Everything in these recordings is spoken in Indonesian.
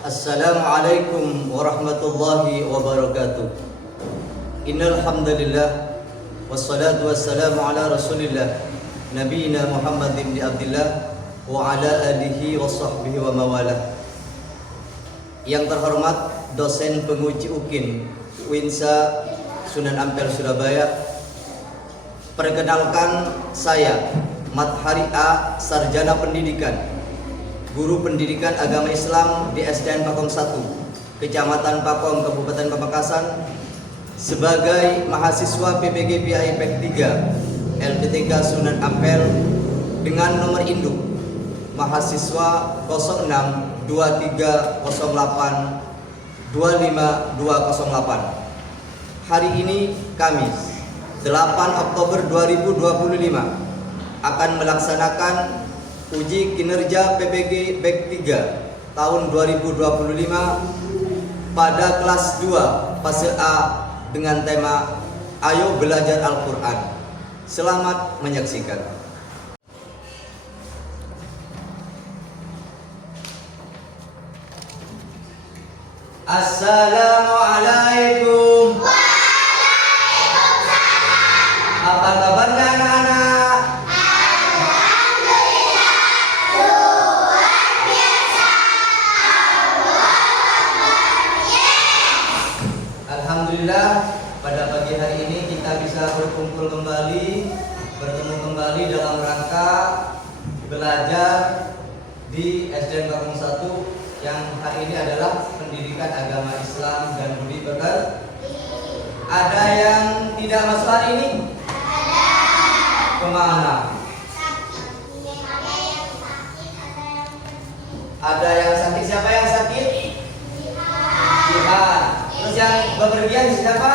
Assalamualaikum warahmatullahi wabarakatuh. Innal hamdalillah wassalatu wassalamu ala Rasulillah nabiyina Muhammad bin Abdullah wa ala alihi wa sahbihi wa mawalah. Yang terhormat dosen penguji UKIN Winsa Sunan Ampel Surabaya, perkenalkan saya Mathari A, Sarjana Pendidikan, Guru Pendidikan Agama Islam di SDN Pakong 1, Kecamatan Pakong, Kabupaten Pamekasan, sebagai mahasiswa PPG PAIPEK 3 LPTK Sunan Ampel dengan nomor induk mahasiswa 06 2308 25208. Hari ini Kamis 8 Oktober 2025 akan melaksanakan uji kinerja PPG BEK 3 tahun 2025 pada kelas 2 fase A dengan tema Ayo Belajar Al-Quran. Selamat menyaksikan. Assalamualaikum. Waalaikumsalam. Apa kabarnya anak-anak? Alhamdulillah, pada pagi hari ini kita bisa berkumpul kembali, bertemu kembali dalam rangka belajar di SDN Pakong 1 yang hari ini adalah pendidikan agama Islam dan budi pekerti. Ada yang tidak masuk hari ini? Ada. Kemana? Ada yang sakit. Siapa yang sakit? Jihad. Terus yang bepergian siapa?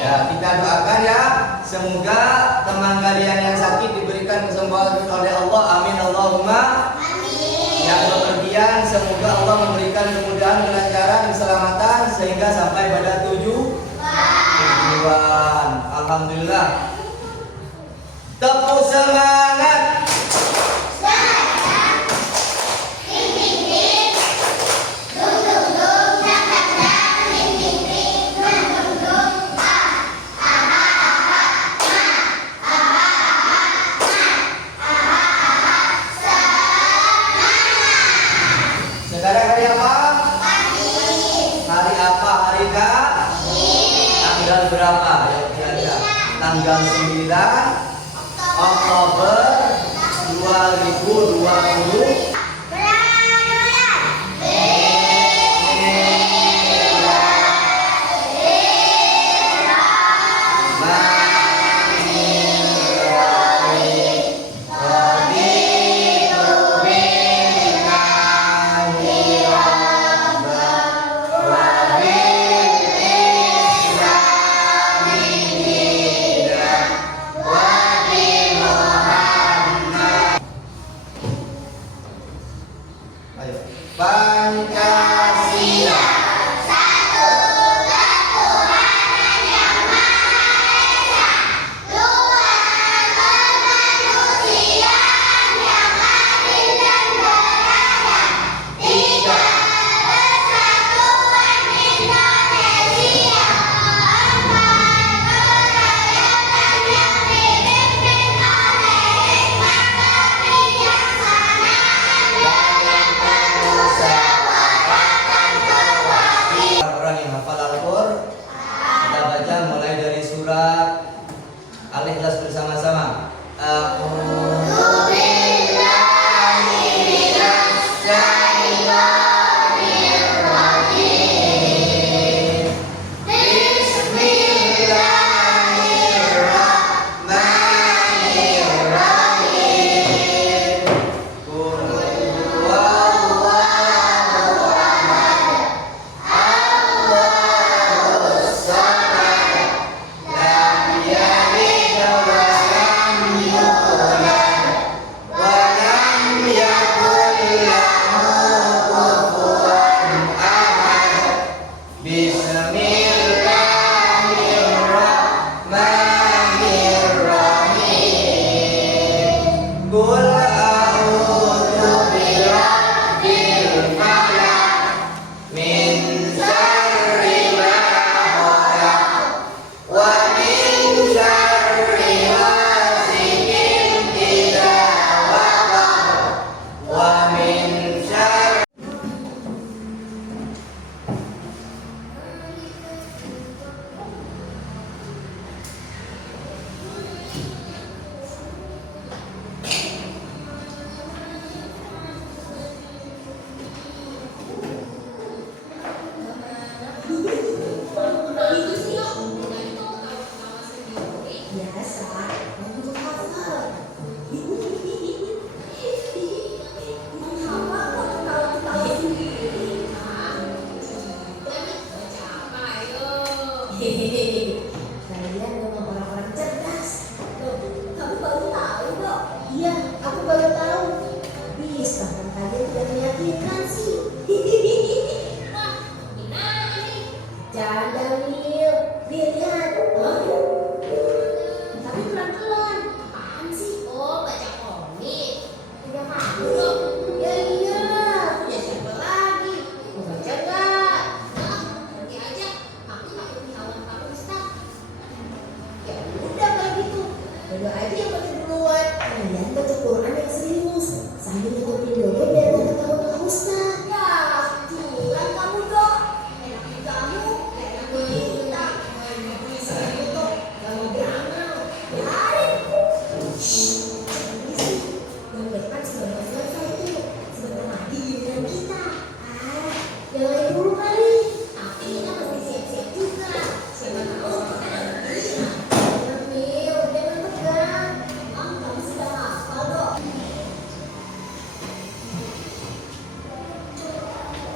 Ya, kita doakan ya, semoga teman kalian yang sakit diberikan kesembuhan oleh Allah. Amin Allahumma amin. Yang bepergian semoga Allah memberikan kemudahan, kelancaran, keselamatan sehingga sampai pada tujuan. Alhamdulillah. Tepuk semangat. Sekarang hari apa? Hari apa? Hari tanggal berapa? Ya, tanggal 9 Oktober 2020. Pancasila. Satu ketuhanan yang maha esa, Tuhan kemanusiaan yang adil dan beradab, tiga persatuan Indonesia, empat kerakyatan yang dipimpin oleh hikmat kebijaksanaan dan yang penuh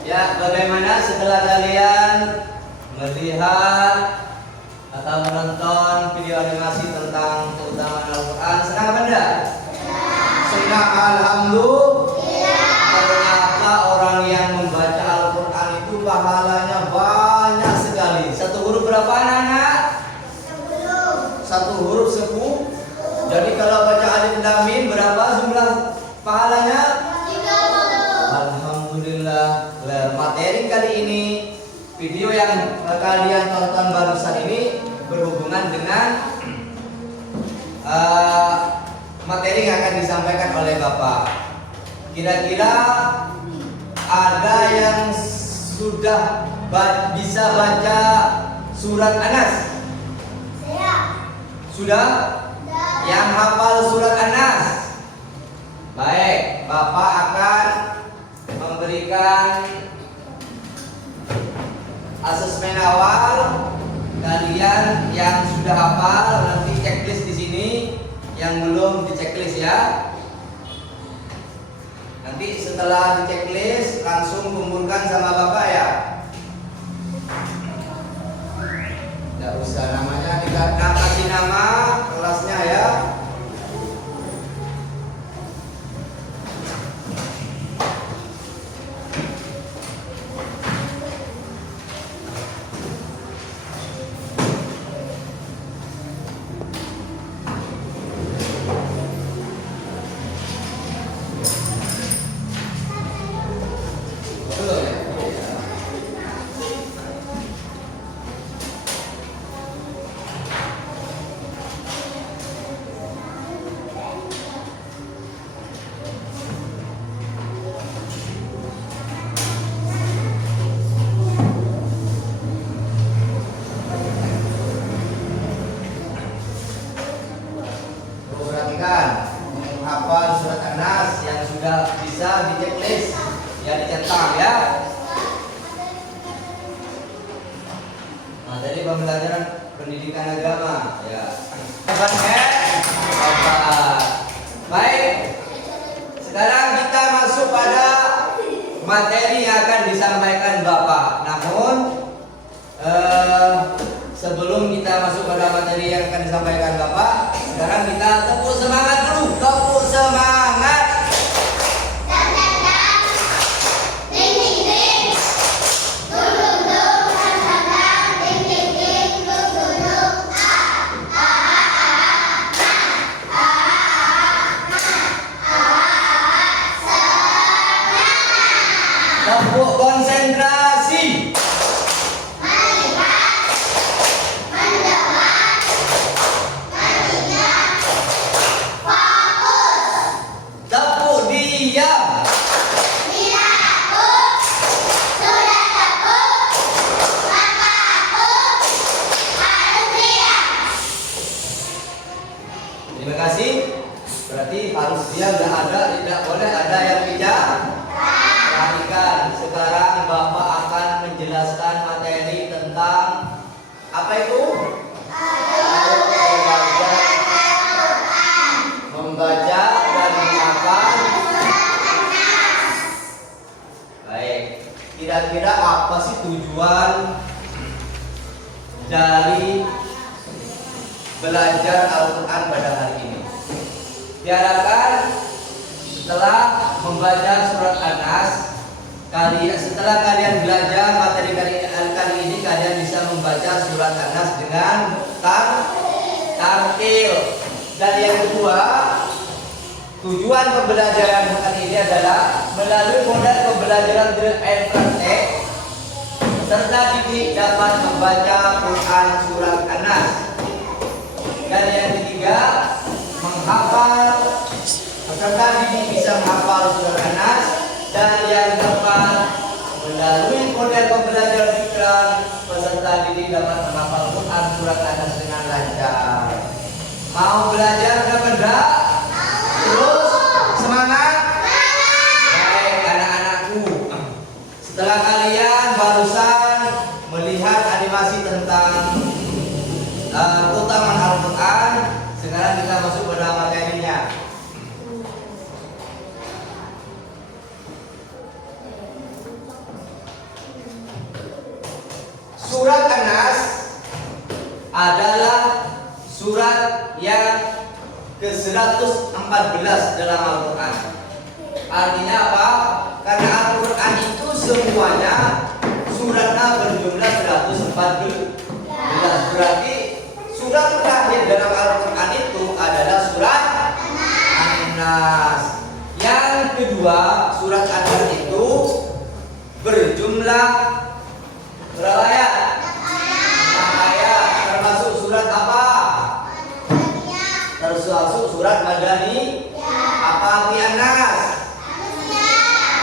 Ya, bagaimana setelah kalian melihat atau menonton video animasi tentang keutamaan Al-Quran, senang apa enggak? Senang, alhamdulillah. Ternyata orang yang membaca Al-Quran itu pahalanya banyak sekali. Satu huruf berapa anak-anak? 10. Satu huruf 10. Jadi kalau baca alif lam mim berapa jumlah pahalanya? 30. Alhamdulillah. Materi kali ini, video yang kalian tonton barusan ini berhubungan dengan materi yang akan disampaikan oleh Bapak. Kira-kira ada yang sudah bisa baca surat An-Nas? Saya. Sudah? Yang hafal surat An-Nas? Baik, Bapak akan memberikan asesmen awal. Kalian yang sudah hafal nanti checklist di sini, yang belum di checklist ya. Nanti setelah di checklist langsung kumpulkan sama Bapak ya. Tidak usah namanya, tidak kasih nama kelasnya ya. Menghafal surat An-Nas yang sudah bisa di checklist ya, dicetak ya. Materi pembelajaran pendidikan agama ya. Baik, sekarang kita masuk pada materi yang akan disampaikan Bapak. Namun sebelum kita masuk pada materi yang akan disampaikan Bapak, sekarang kita tepuk semangat dulu. Tepuk semangat. Tepuk konsentrasi. Terima kasih. Berarti harus dia sudah ada, tidak boleh ada yang bijak. Perhatikan, sekarang Bapak akan menjelaskan materi tentang apa itu? Membaca dan menghafal. Baik. Kira-kira apa sih tujuan dari belajar Al-Quran pada hari ini? Diharapkan setelah membaca surat An-Nas, setelah kalian belajar materi kali ini, kalian bisa membaca surat An-Nas dengan tartil. Dan yang kedua, tujuan pembelajaran kali ini adalah melalui model pembelajaran drill and praktek, peserta didik dapat membaca Quran surat An-Nas. Dan yang ketiga, menghafal, peserta didik bisa menghafal surat An-Nas. Dan yang keempat, melalui model pembelajaran pikiran, peserta didik dapat menghafal Quran surat An-Nas dengan lancar. Mau belajar apa enggak? Terus semangat. Baik anak-anakku, setelah kalian barusan melihat animasi tentang keutamaan Al-Quran, sekarang kita masuk pada materinya. surat An-Nas adalah surat yang ke-114 dalam Al-Quran. Artinya apa? Karena Al-Quran itu semuanya suratnya berjumlah 114. Berarti surat terakhir dalam Al-Quran itu adalah surat An-Nas. Yang kedua, surat An-Nas itu berjumlah berapa ayat? 6 ayat. Termasuk surat apa? Termasuk surat Madani. Apa arti An-Nas?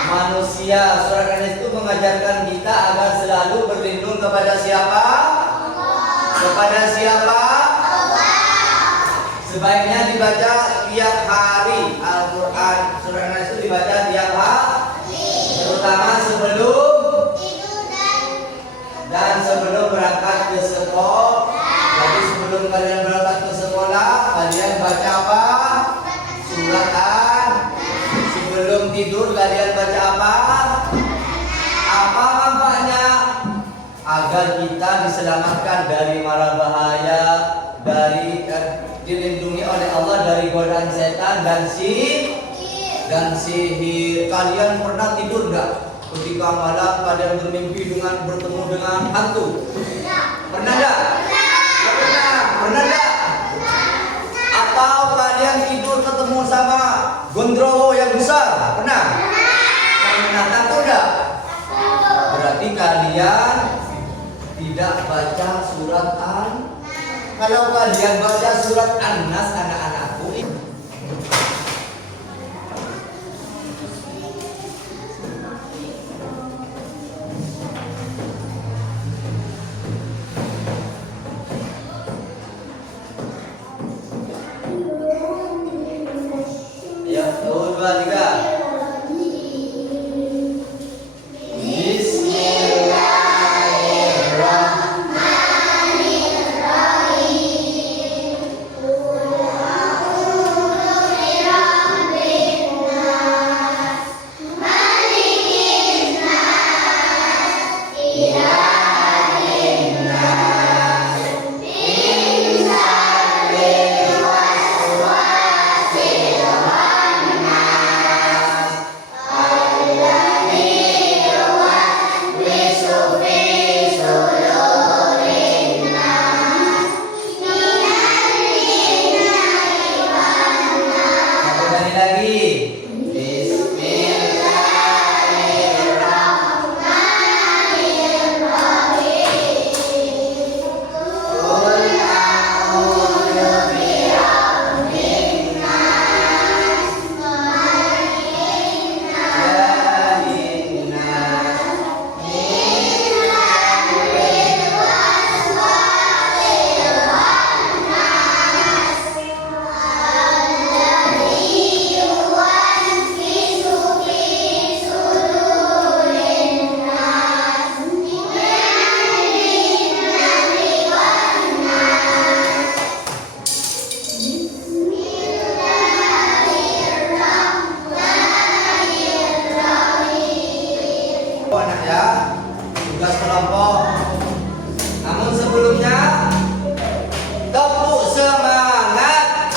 Manusia. Surat An-Nas itu mengajarkan kita agar selalu berlindung kepada siapa? Kepada siapa? Sebaiknya dibaca tiap hari. Al-Quran surat An-Nas itu dibaca tiap hari, terutama sebelum dan sebelum berangkat ke sekolah. Jadi sebelum kalian berangkat ke sekolah, kalian baca apa? Surat An. Sebelum tidur kalian baca apa? Apa manfaatnya? Agar kita diselamatkan dari mara bahaya, dari dilindungi oleh Allah dari godaan setan dan sihir. Kalian pernah tidur enggak? Ketika malam kalian bermimpi dengan bertemu dengan hantu? Pernah enggak? Pernah enggak? Atau kalian tidur ketemu sama gondrowo yang besar? Pernah? Pernah takut enggak? Berarti kalian tidak baca surat An. Kalau kalian baca surat An-Nas, anak-anakku, ya, 2, 3. Tugas kelompok. Namun sebelumnya tepuk semangat.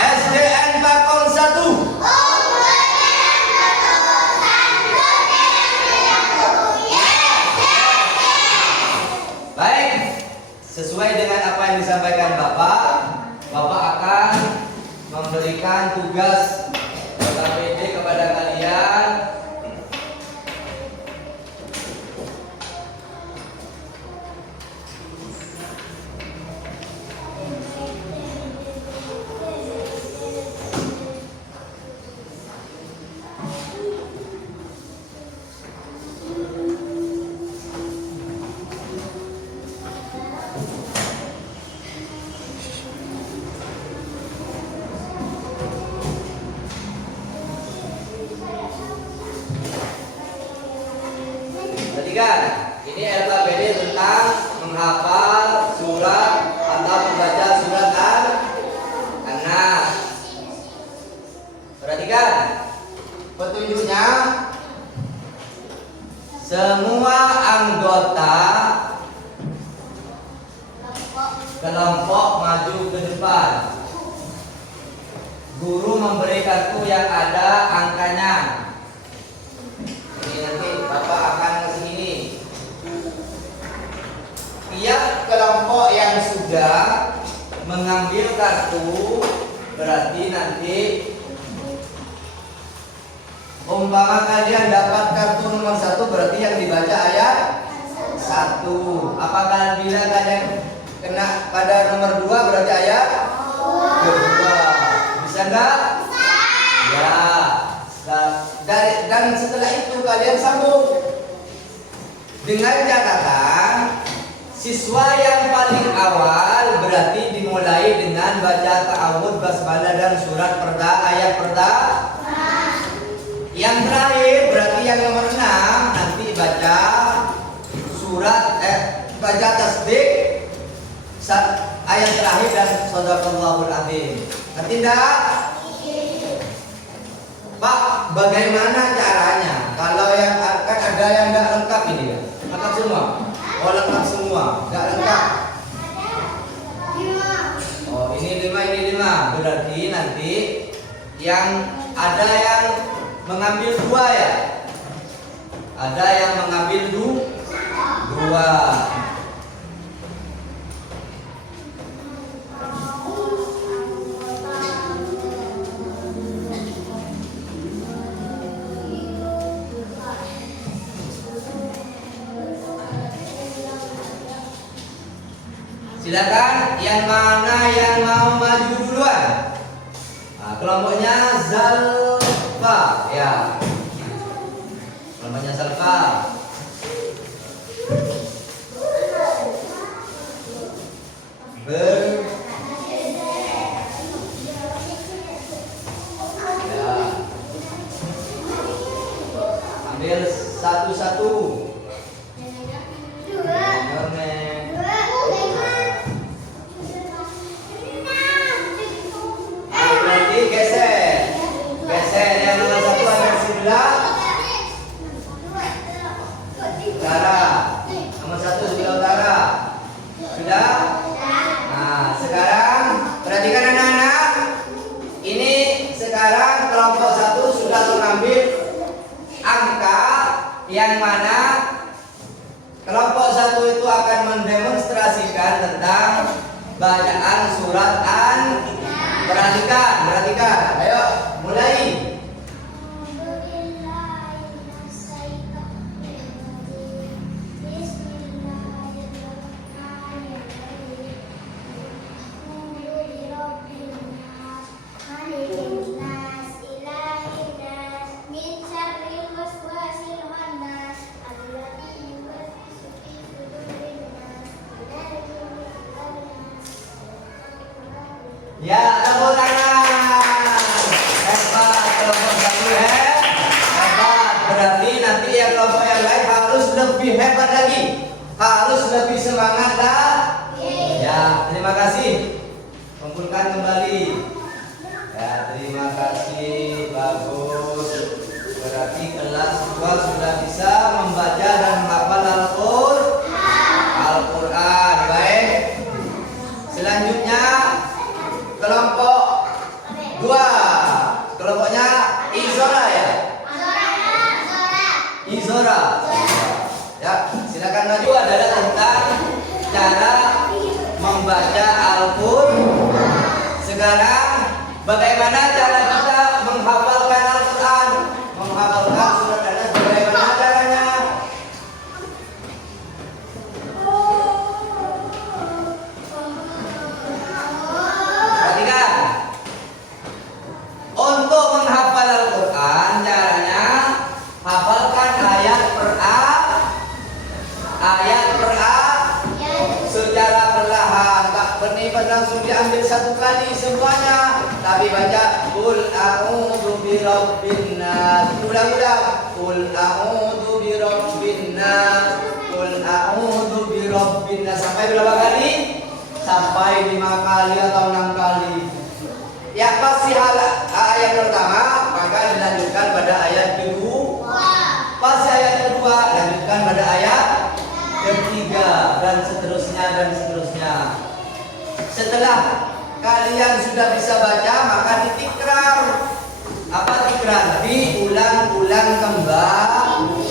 SDN Pakong 1. Baik, sesuai dengan apa yang disampaikan Bapak akan memberikan tugas KPD kepada kalian. Perhatikan, ini LKPD tentang menghafal surat atau membaca surat An-Nas. Perhatikan, petunjuknya semua anggota kelompok maju ke depan. Guru memberi kartu yang ada angkanya. Ini nanti Bapak akan ke sini. Tiap kelompok yang sudah mengambil kartu, berarti nanti umpama kalian dapat kartu nomor 1, berarti yang dibaca ayat 1. Apakah bila kalian kena pada nomor 2, berarti ayat 2. Bisa enggak? Ya. Dan setelah itu kalian sambung dengan catatan siswa yang paling awal berarti dimulai dengan baca ta'awudz, basmalah dan surat ayat pertama. Yang terakhir berarti yang nomor 6 nanti baca surat baca tasbih ayat terakhir dan shadaqallahul azim. Ngerti enggak? Pak, bagaimana caranya? Kalau yang kan ada yang enggak lengkap ini ya? Lengkap semua? Oh, lengkap semua. Enggak lengkap? Oh, ini 5. Berarti nanti yang ada yang mengambil 2 ya? Ada yang mengambil 2. Silakan yang mana yang mau maju duluan. Nah, kelompoknya Zalfa ya. Kelompoknya Zalfa. Ya. Ambil satu-satu. Geser yang nomor 1 ada sebelah utara. Nomor 1 sebelah utara. Sudah? Nah, sekarang perhatikan anak-anak. Ini sekarang kelompok 1 sudah mengambil angka yang mana kelompok 1 itu akan mendemonstrasikan tentang bacaan surat An. Perhatikan. Ayo, mulai. Ya, tepuk tangan. Hebat, kelompok 1 hebat. Berarti nanti yang kelompok yang lain harus lebih hebat lagi, harus lebih semangat lah. Ya, terima kasih. Kumpulkan kembali. Ya, terima kasih, bagus. Berarti kelas 2 sudah bisa membaca dan menghafal Al-Quran. Baik. Selanjutnya kelompok 2, kelompoknya Izora ya. Izora. Ya, silakan maju. Adalah tentang cara membaca Al-Quran. Sekarang bagaimana cara kita menghafalkan Al-Quran, menghafalkan surat An-Nas, bagaimana caranya? Perhatikan. Untuk menghafal Al-Quran, caranya hafalkan ayat per ayat secara perlahan. Tak berniat langsung diambil satu kali semuanya, tapi baca Qul a'udzu birabbin nas. Ulang-ulang. Qul a'udzu birabbin nas, qul a'udzu birabbin nas. Sampai berapa kali? Sampai 5 kali atau 6 kali. Ya pasti ayat pertama, maka dilanjutkan pada ayat kedua. Pasti ayat kedua, lanjutkan pada ayat ketiga, dan seterusnya dan seterusnya. Setelah kalian sudah bisa baca, maka ditikrar. Apa tikrar? Diulang-ulang kembali.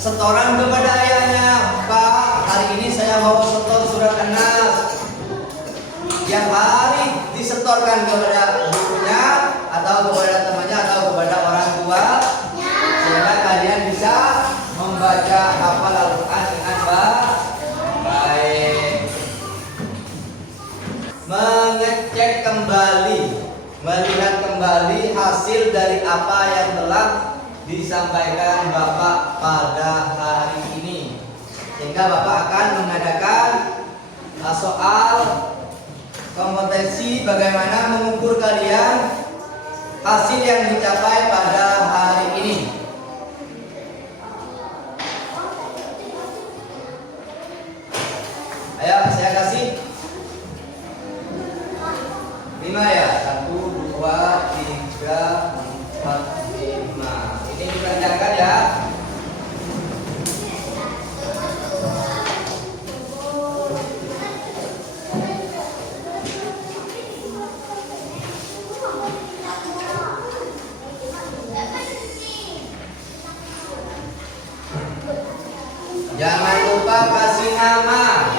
Setoran kepada ayahnya. Pak, hari ini saya mau setor surat An-Nas. Yang hari disetorkan kepada gurunya atau kepada temannya atau kepada orang tua, sehingga kalian bisa membaca hafal Al-Quran dengan baik. Mengecek kembali, melihat kembali hasil dari apa yang telah disampaikan Bapak pada hari ini, sehingga Bapak akan mengadakan soal kompetensi bagaimana mengukur kalian hasil yang dicapai pada hari ini. Ayo saya kasih 5 ya. 1, 2, 3, 4, 5. Ini dikerjakan ya. Jangan lupa kasih nama.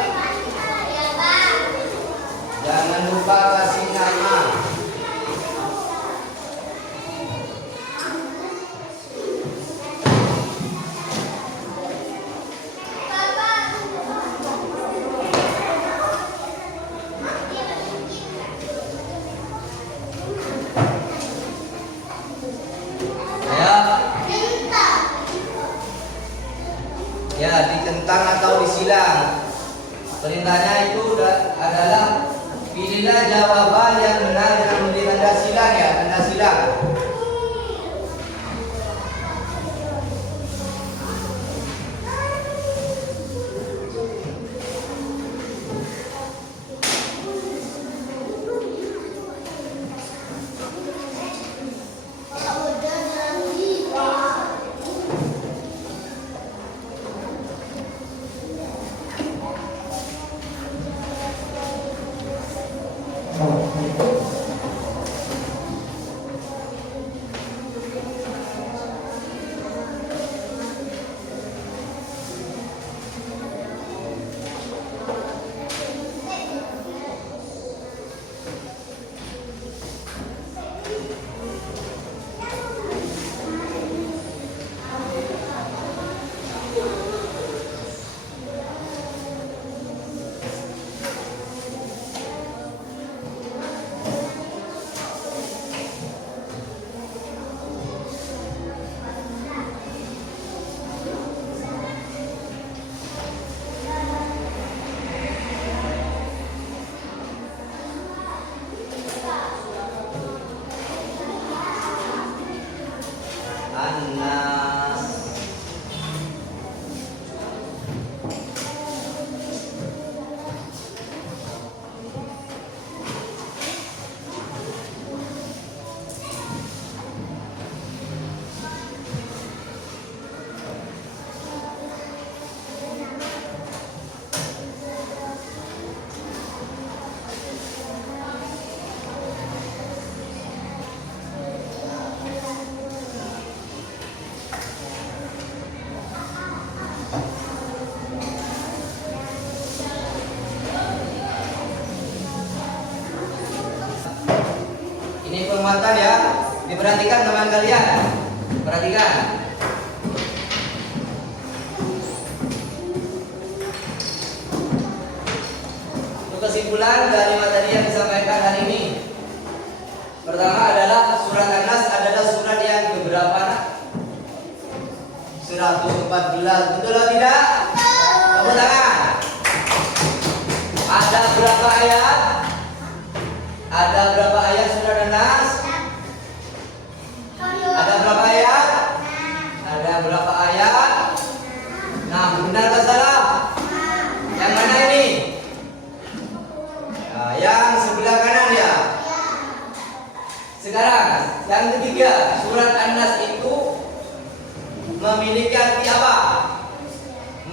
Jangan lupa kasih nama. Ya, dikentang atau disilang. Perintahnya itu adalah pilihlah jawaban yang benar dengan memberi tanda silang ya, tanda silang. An-Nas. Ini penguatan ya. Diperhatikan teman kalian. Perhatikan. Untuk kesimpulan dari materi yang disampaikan hari ini, pertama adalah surat An-Nas adalah surat yang keberapa? 114. Betul atau tidak? Tepuk tangan. Ada berapa ayat? Ada berapa ayat surat An-Nas? Ada berapa ayat? Ada berapa ayat? Yang ketiga, surat An-Nas itu memiliki arti apa?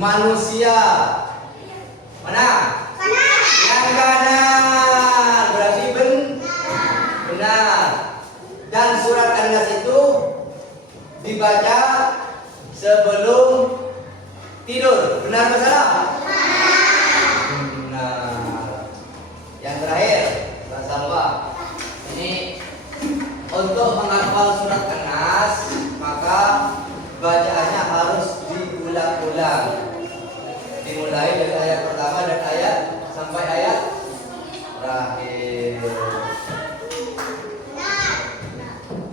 Manusia. Mana? Yang kanan. Berarti benar. Dan surat An-Nas itu dibaca sebelum tidur. Benar atau salah? Benar. Yang terakhir, Mbak Salwa. Ini untuk menghafal surat An-Nas, maka bacaannya harus diulang-ulang. Dimulai dari ayat pertama dan ayat sampai ayat terakhir.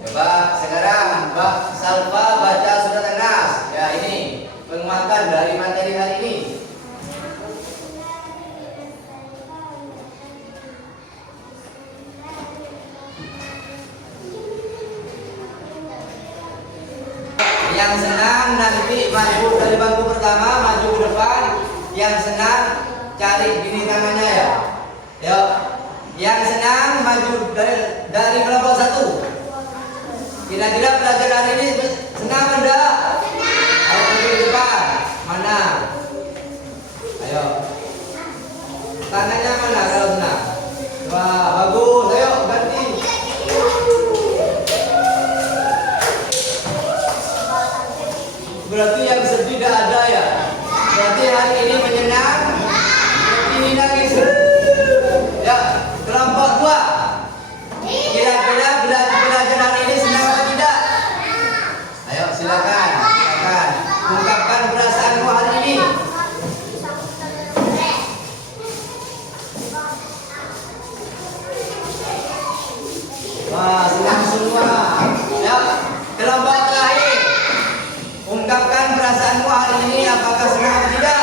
Coba sekarang Mbak Salva baca surat An-Nas. Ya, ini penguatan dari materi hari ini. Yang senang nanti maju dari bangku pertama, maju ke depan. Yang senang cari gini tangannya ya. Yuk. Yang senang maju dari kelompok 1. Kira-kira pelajaran ini senang enggak? Ayo pergi ke depan. Mana? Ayo. Tangannya mana kalau senang? Wah, bagus. Ayo ganti. Berarti yang sedih tidak ada ya. Berarti hari ini menyenang. Ini nangis. Ya, kelompok 2. Kira-kira pelajaran ini senang atau tidak? Ayo silakan. Ungkapkan perasaanmu hari ini. Wah, senang semua. Ya, kelompok terakhir. Ungkapkan perasaanmu hari ini, apakah senang atau tidak?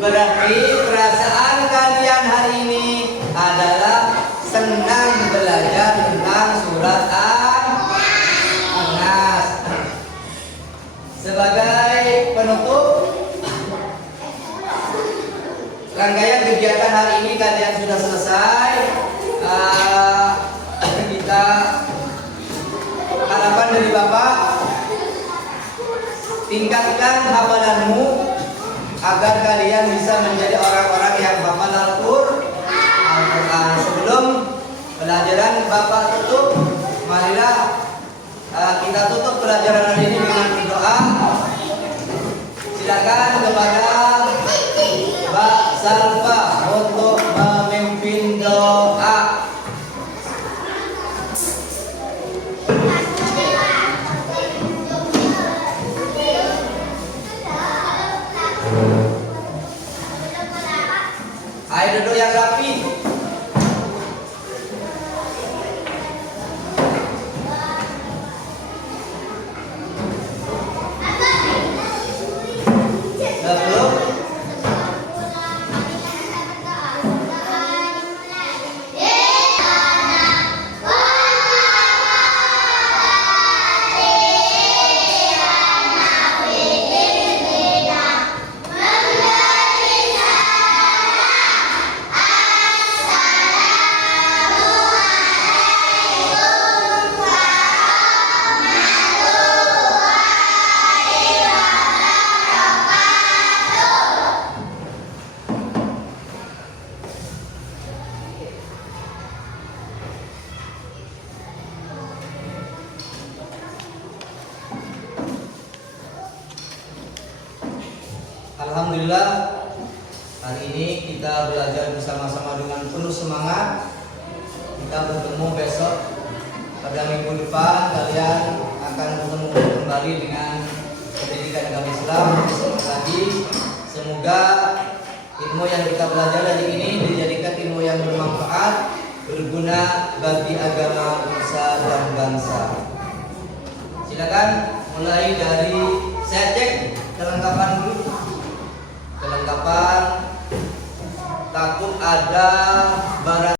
Berarti perasaan kalian hari ini adalah senang belajar tentang surat An-Nas. Sebagai penutup rangkaian kegiatan hari ini kalian sudah selesai. Kita harapan dari Bapak, tingkatkan hafalanmu agar kalian bisa menjadi orang-orang yang hafal Al-Quran. Sebelum pelajaran Bapak tutup, marilah kita tutup pelajaran hari ini dengan berdoa. Silakan kepada Mbak Salva untuk memimpin doa. Ayo duduk yang rapi. Belum? Alhamdulillah, hari ini kita belajar bersama-sama dengan penuh semangat. Kita bertemu besok. Pada minggu depan kalian akan bertemu kembali dengan pendidikan agama Islam lagi. Semoga ilmu yang kita belajar hari ini dijadikan ilmu yang bermanfaat, berguna bagi agama, bangsa dan bangsa. Silakan mulai dari saya cek kelengkapan dulu. Kelengkapan, takut ada